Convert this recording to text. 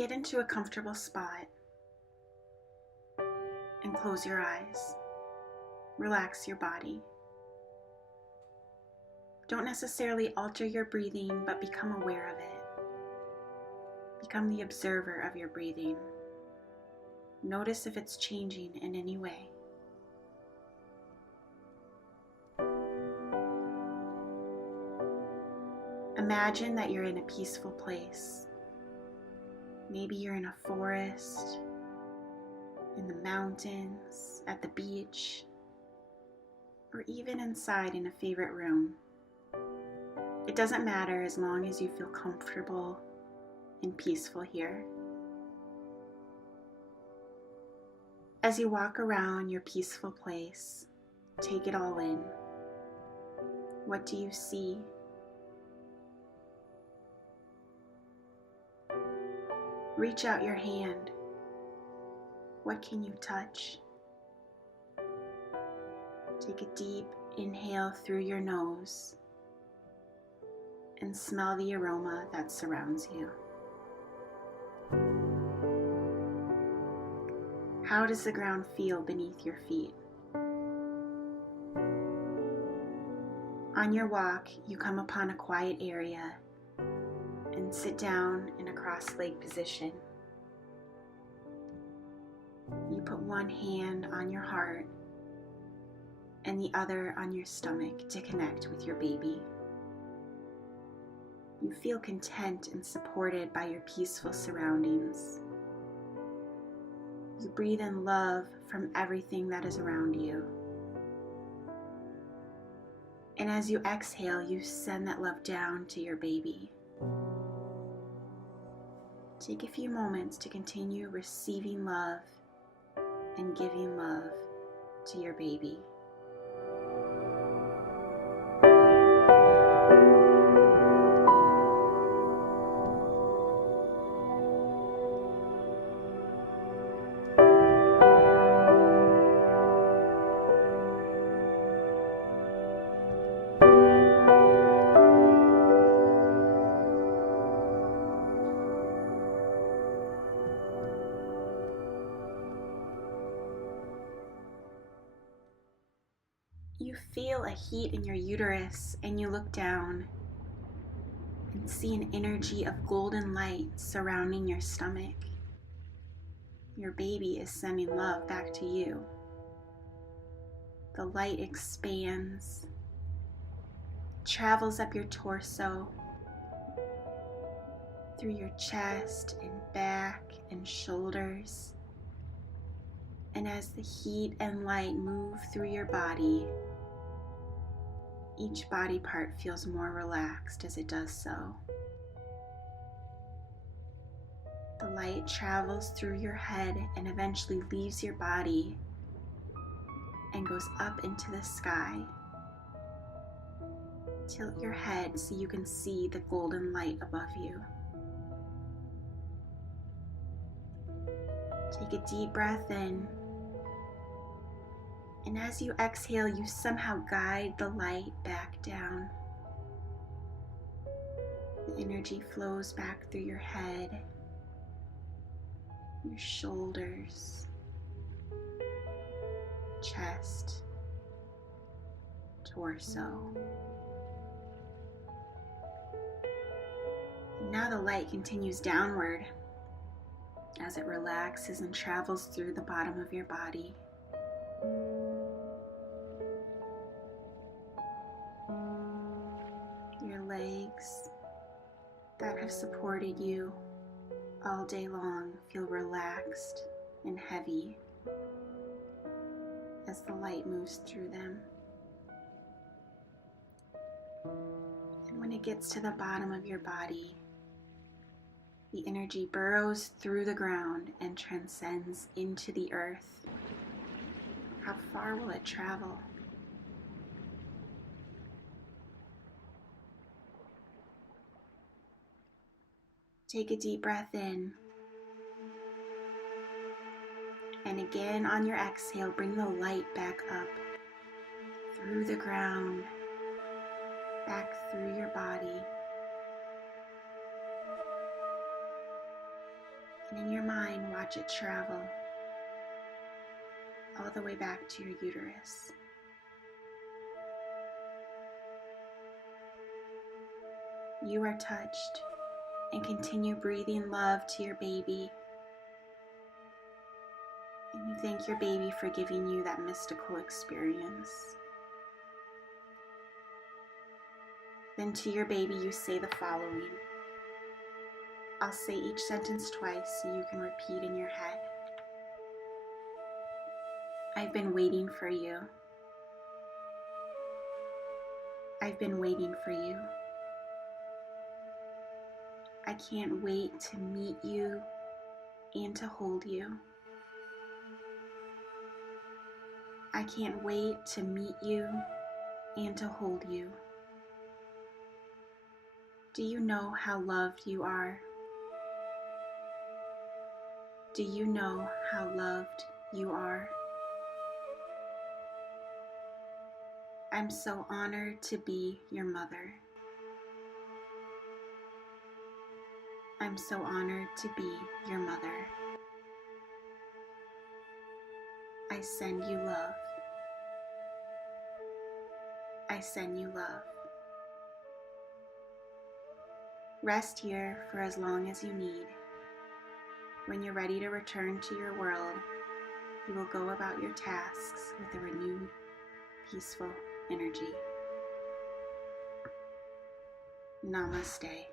Get into a comfortable spot and close your eyes. Relax your body. Don't necessarily alter your breathing, but become aware of it. Become the observer of your breathing. Notice if it's changing in any way. Imagine that you're in a peaceful place. Maybe you're in a forest, in the mountains, at the beach, or even inside in a favorite room. It doesn't matter as long as you feel comfortable and peaceful here. As you walk around your peaceful place, take it all in. What do you see? Reach out your hand. What can you touch? Take a deep inhale through your nose and smell the aroma that surrounds you. How does the ground feel beneath your feet? On your walk, you come upon a quiet area and sit down in a cross-legged position. You put one hand on your heart and the other on your stomach to connect with your baby. You feel content and supported by your peaceful surroundings. You breathe in love from everything that is around you. And as you exhale, you send that love down to your baby. Take a few moments to continue receiving love and giving love to your baby. You feel a heat in your uterus and you look down and see an energy of golden light surrounding your stomach. Your baby is sending love back to you. The light expands, travels up your torso, through your chest and back and shoulders. And as the heat and light move through your body, each body part feels more relaxed as it does so. The light travels through your head and eventually leaves your body and goes up into the sky. Tilt your head so you can see the golden light above you. Take a deep breath in. And as you exhale, you somehow guide the light back down. The energy flows back through your head, your shoulders, chest, torso. And now the light continues downward as it relaxes and travels through the bottom of your body. Your legs that have supported you all day long feel relaxed and heavy as the light moves through them. And when it gets to the bottom of your body, the energy burrows through the ground and transcends into the earth. How far will it travel? Take a deep breath in. And again on your exhale, bring the light back up through the ground, back through your body. And in your mind, watch it travel all the way back to your uterus. You are touched, and continue breathing love to your baby. And you thank your baby for giving you that mystical experience. Then to your baby, you say the following. I'll say each sentence twice so you can repeat in your head. I've been waiting for you. I've been waiting for you. I can't wait to meet you and to hold you. I can't wait to meet you and to hold you. Do you know how loved you are? Do you know how loved you are? I'm so honored to be your mother. I'm so honored to be your mother. I send you love. I send you love. Rest here for as long as you need. When you're ready to return to your world, you will go about your tasks with a renewed, peaceful energy. Namaste.